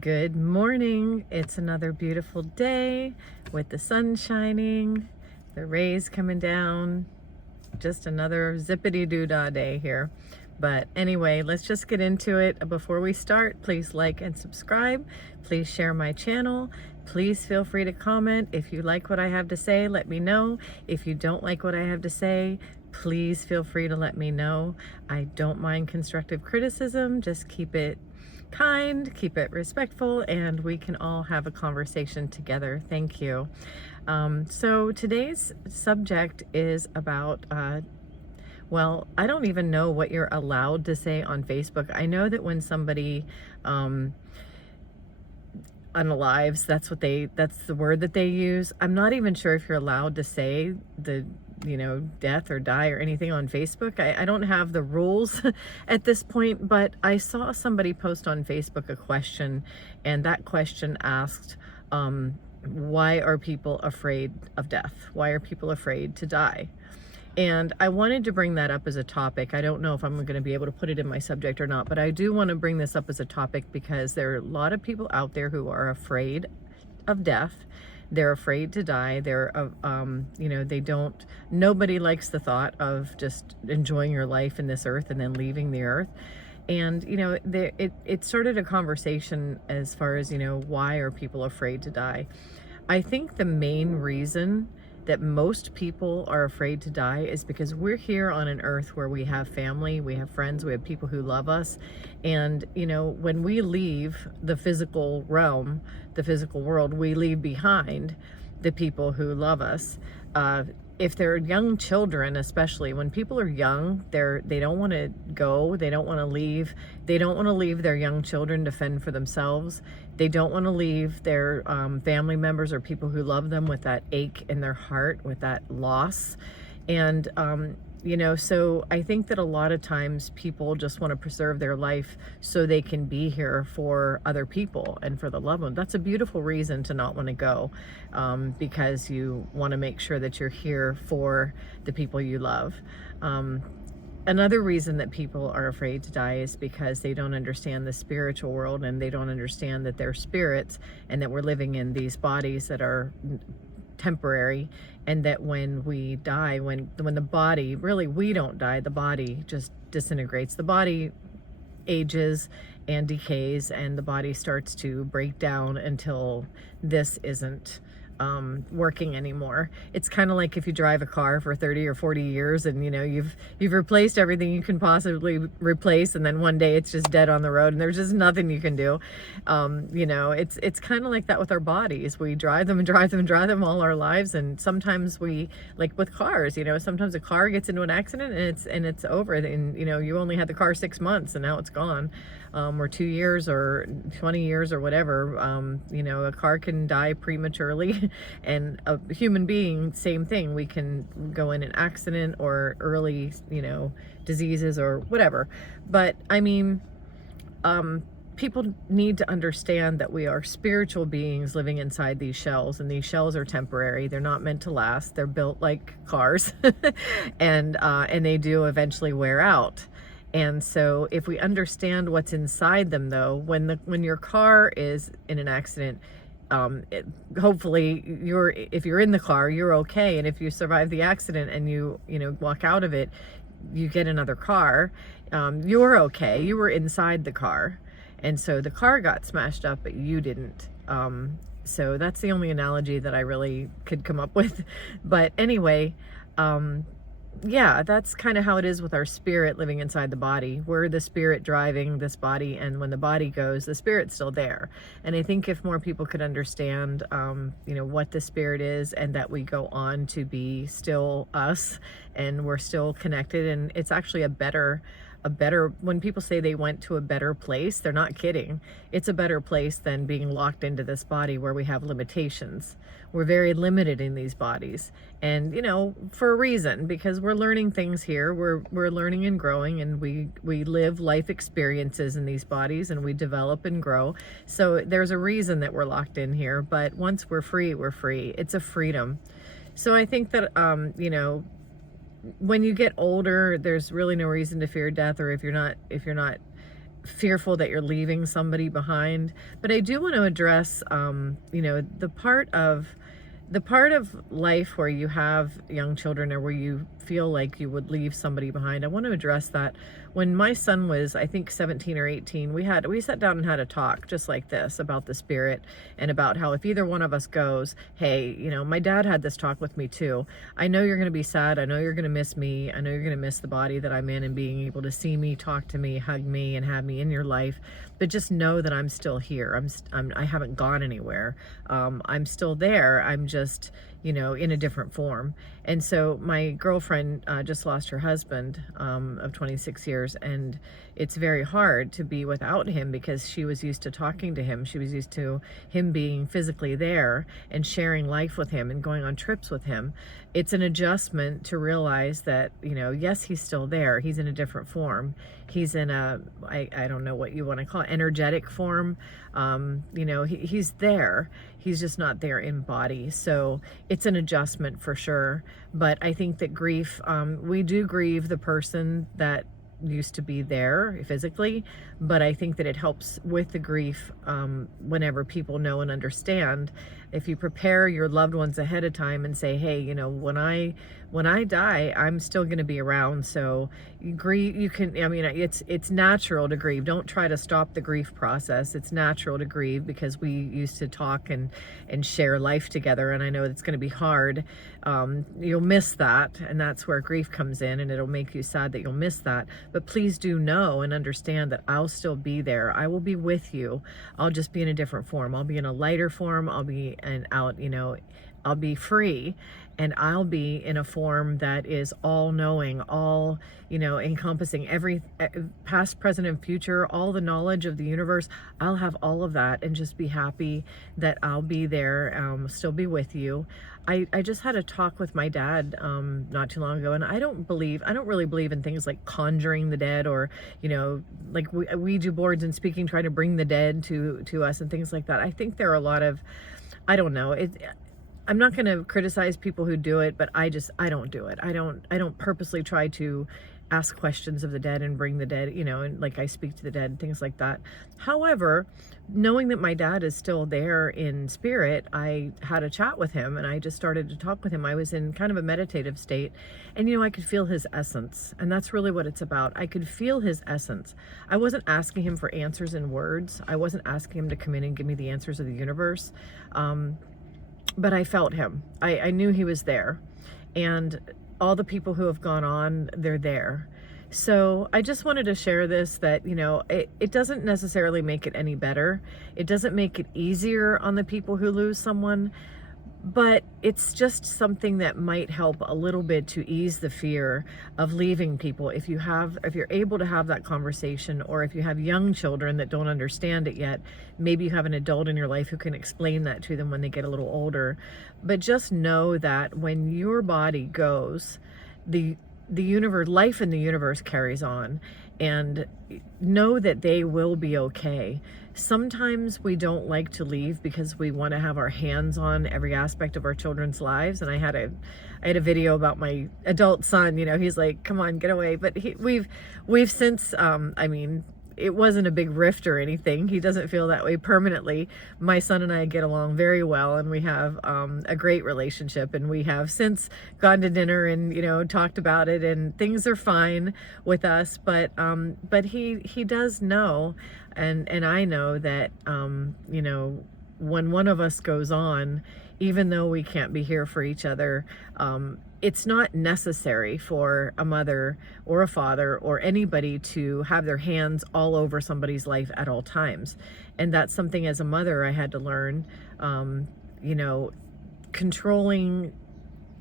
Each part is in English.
Good morning. It's another beautiful day with the sun shining, the rays coming down. Just another zippity-doo-dah day here. But anyway, let's just get into it. Before we start, please like and subscribe. Please share my channel. Please feel free to comment. If you like what I have to say, let me know. If you don't like what I have to say, please feel free to let me know. I don't mind constructive criticism. Just keep it kind, keep it respectful, and we can all have a conversation together. Thank you. So today's subject is about, well, I don't even know what you're allowed to say on Facebook. I know that when somebody unalives, that's the word that they use. I'm not even sure if you're allowed to say the death or die or anything on Facebook. I don't have the rules at this point, but I saw somebody post on Facebook a question, and that question asked, why are people afraid of death? Why are people afraid to die? And I wanted to bring that up as a topic. I don't know if I'm going to be able to put it in my subject or not, but I do want to bring this up as a topic because there are a lot of people out there who are afraid of death. They're afraid to die. Nobody likes the thought of just enjoying your life in this earth and then leaving the earth. And, it started a conversation as far as, why are people afraid to die? I think the main reason that most people are afraid to die is because we're here on an earth where we have family, we have friends, we have people who love us. And, when we leave the physical realm, the physical world, we leave behind the people who love us. If they're young children, especially when people are young, they don't want to go, they don't want to leave. They don't want to leave their young children to fend for themselves. They don't want to leave their family members or people who love them with that ache in their heart, with that loss. And so I think that a lot of times people just want to preserve their life so they can be here for other people and for the loved one. That's a beautiful reason to not want to go, because you want to make sure that you're here for the people you love. Another reason that people are afraid to die is because they don't understand the spiritual world, and they don't understand that they're spirits and that we're living in these bodies that are temporary, and that when we die, when the body, really we don't die, the body just disintegrates. The body ages and decays, and the body starts to break down until this isn't working anymore. It's kind of like if you drive a car for 30 or 40 years and you've replaced everything you can possibly replace, and then one day it's just dead on the road and there's just nothing you can do. It's kind of like that with our bodies. We drive them and drive them and drive them all our lives, and sometimes we, like with cars, sometimes a car gets into an accident and it's over, and you only had the car 6 months and now it's gone, or 2 years or 20 years or whatever. A car can die prematurely. And a human being, same thing. We can go in an accident or early, diseases or whatever. But I mean, people need to understand that we are spiritual beings living inside these shells, and these shells are temporary. They're not meant to last. They're built like cars, and they do eventually wear out. And so if we understand what's inside them, though, when your car is in an accident, hopefully if you're in the car, you're okay. And if you survive the accident and you walk out of it, you get another car, you're okay. You were inside the car. And so the car got smashed up, but you didn't. So that's the only analogy that I really could come up with. But anyway, yeah, that's kind of how it is with our spirit living inside the body. We're the spirit driving this body, and when the body goes, the spirit's still there. And I think if more people could understand, what the spirit is, and that we go on to be still us, and we're still connected, and it's actually a better, when people say they went to a better place, they're not kidding. It's a better place than being locked into this body where we have limitations. We're very limited in these bodies, and for a reason, because we're learning things here. We're learning and growing, and we live life experiences in these bodies, and we develop and grow. So there's a reason that we're locked in here. But once we're free, we're free. It's a freedom. So I think that when you get older, there's really no reason to fear death, or if you're not fearful that you're leaving somebody behind. But I do want to address, you know, the part of life where you have young children or where you feel like you would leave somebody behind. I want to address that. When my son was, I think, 17 or 18, we sat down and had a talk just like this about the spirit, and about how if either one of us goes, hey, you know, my dad had this talk with me too. I know you're going to be sad. I know you're going to miss me. I know you're going to miss the body that I'm in, and being able to see me, talk to me, hug me, and have me in your life. But just know that I'm still here. I haven't gone anywhere. I'm still there. I'm just, you know, in a different form. And so my girlfriend just lost her husband of 26 years, and it's very hard to be without him, because she was used to talking to him. She was used to him being physically there and sharing life with him and going on trips with him. It's an adjustment to realize that, you know, yes, he's still there. He's in a different form. He's in a, I don't know what you want to call it, energetic form. You know, he's there. He's just not there in body. So it's an adjustment for sure. But I think that grief, we do grieve the person that used to be there physically, but I think that it helps with the grief whenever people know and understand. If you prepare your loved ones ahead of time and say, hey, you know, when I die, I'm still going to be around. So you grieve, you can, I mean, it's natural to grieve. Don't try to stop the grief process. It's natural to grieve, because we used to talk and share life together. And I know it's going to be hard. You'll miss that. And that's where grief comes in, and it'll make you sad that you'll miss that. But please do know and understand that I'll still be there. I will be with you. I'll just be in a different form. I'll be in a lighter form. I'll be you know, I'll be free, and I'll be in a form that is all knowing, all, you know, encompassing every past, present, and future, all the knowledge of the universe. I'll have all of that, and just be happy that I'll be there, still be with you. I just had a talk with my dad not too long ago, and I don't really believe in things like conjuring the dead, or, you know, like Ouija boards and speaking, trying to bring the dead to us and things like that. I think there are a lot of, I don't know, I'm not going to criticize people who do it, but I don't do it. I don't purposely try to ask questions of the dead and bring the dead, you know, and like I speak to the dead and things like that. However, knowing that my dad is still there in spirit, I had a chat with him, and I just started to talk with him. I was in kind of a meditative state, and, you know, I could feel his essence, and that's really what it's about. I could feel his essence. I wasn't asking him for answers in words. I wasn't asking him to come in and give me the answers of the universe. But I felt him. I knew he was there. And all the people who have gone on, they're there. So I just wanted to share this, that, you know, it doesn't necessarily make it any better. It doesn't make it easier on the people who lose someone, but it's just something that might help a little bit to ease the fear of leaving people. If you're able to have that conversation, or if you have young children that don't understand it yet, maybe you have an adult in your life who can explain that to them when they get a little older. But just know that when your body goes, the universe, life in the universe carries on, and know that they will be okay. Sometimes we don't like to leave because we want to have our hands on every aspect of our children's lives. And I had a video about my adult son, you know, he's like, come on, get away. But we've since, I mean, it wasn't a big rift or anything. He doesn't feel that way permanently. My son and I get along very well, and we have a great relationship, and we have since gone to dinner and, you know, talked about it, and things are fine with us. But he does know, and I know that, you know, when one of us goes on, even though we can't be here for each other, it's not necessary for a mother or a father or anybody to have their hands all over somebody's life at all times. And that's something as a mother I had to learn. You know, controlling,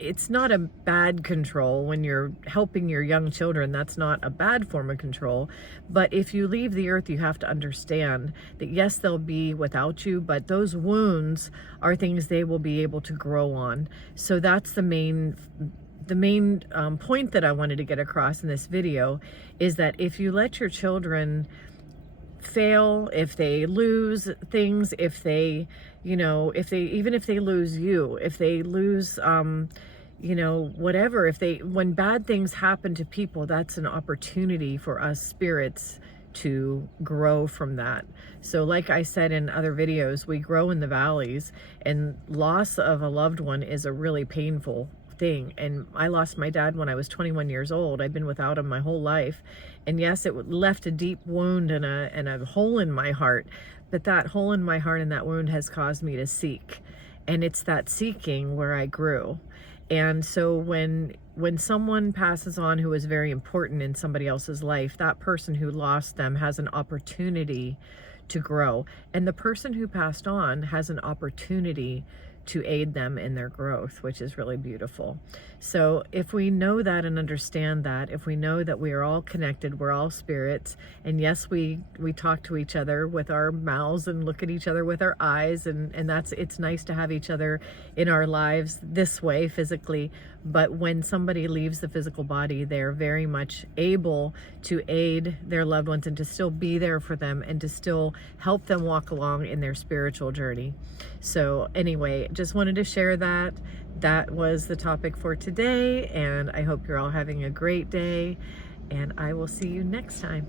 it's not a bad control when you're helping your young children. That's not a bad form of control. But if you leave the earth, you have to understand that, yes, they'll be without you, but those wounds are things they will be able to grow on. So that's the main point that I wanted to get across in this video, is that if you let your children fail, if they lose things, if they, you know, even if they lose you, if they lose, you know, whatever, when bad things happen to people, that's an opportunity for us spirits to grow from that. So like I said in other videos, we grow in the valleys, and loss of a loved one is a really painful thing. And I lost my dad when I was 21 years old. I've been without him my whole life. And yes, it left a deep wound and a hole in my heart. But that hole in my heart and that wound has caused me to seek. And it's that seeking where I grew. And so when someone passes on who is very important in somebody else's life, that person who lost them has an opportunity to grow. And the person who passed on has an opportunity to aid them in their growth, which is really beautiful. So if we know that and understand that, if we know that we are all connected, we're all spirits, and yes, we talk to each other with our mouths and look at each other with our eyes, and it's nice to have each other in our lives this way physically, but when somebody leaves the physical body, they're very much able to aid their loved ones and to still be there for them and to still help them walk along in their spiritual journey. So anyway, just wanted to share that. That was the topic for today, and I hope you're all having a great day, and I will see you next time.